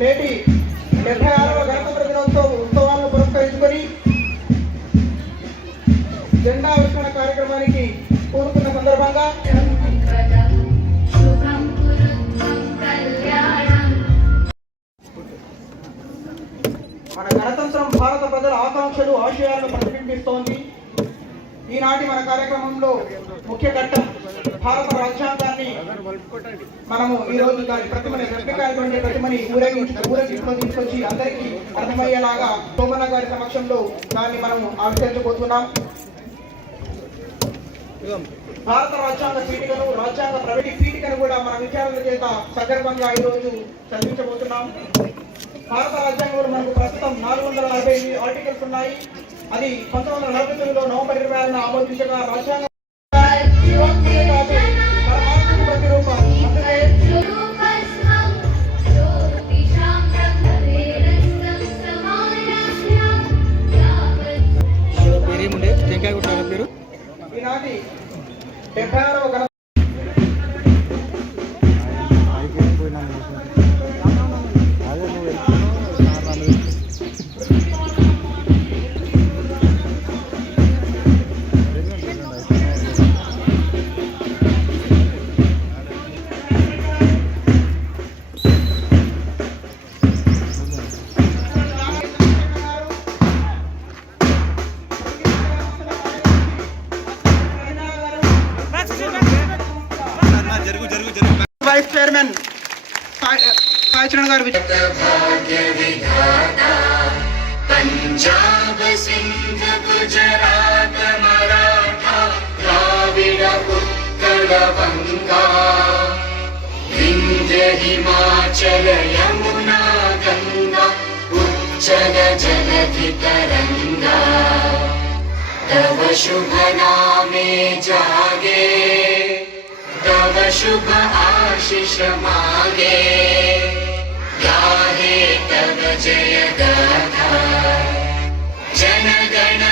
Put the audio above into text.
నేటి 76వ గణతంత్ర దినోత్సవ ఉత్సవాలను పురస్కరించుకొని జెండా ఆవిష్కరణ కార్యక్రమానికి కూడుకున్న సందర్భంగా మన గణతంత్రం భారత ప్రజల ఆకాంక్షలు ఆశయాలను ప్రతిబింబిస్తోంది. ఈనాటి మన కార్యక్రమంలో ముఖ్య ఘట్టం భారత రాజ్యాంగాన్ని మనము ఈ రోజు దాని ప్రతిమని రెప్లికాటువంటి ప్రతిమని ఊరేగింపులో తీసుకొచ్చి అందరికీ అర్థమయ్యేలాగా సోమన్న గారి సమక్షంలో దాన్ని మనము ఆవిష్కరించబోతున్నాం. భారత రాజ్యాంగ పీఠికను రాజ్యాంగ ప్రగతి పీఠికను కూడా మన విచారణ చేత సందర్భంగా ఈ రోజు చర్చించబోతున్నాం. భారత రాజ్యాంగంలో మనకు ప్రస్తుతం 448 ఆర్టికల్స్ ఉన్నాయి. అది 1949లో నవంబర్ 26న ఆమోదించగా రాజ్యాంగం ఈనాటి 76వ గణ వైస్ చైర్మన్ సాయిచరణ్ గారు పంజాబ్ సింధ్ గుజరాత్ మరాఠా ద్రావిడ ఉత్కళ వంగా వింధ్య హిమాచల యమునా గంగా ఉచ్చల జలధి తరంగా तव शुभ नामे जागे तव शुभ आशीष मागे गाहे तव जय गाथा जन गण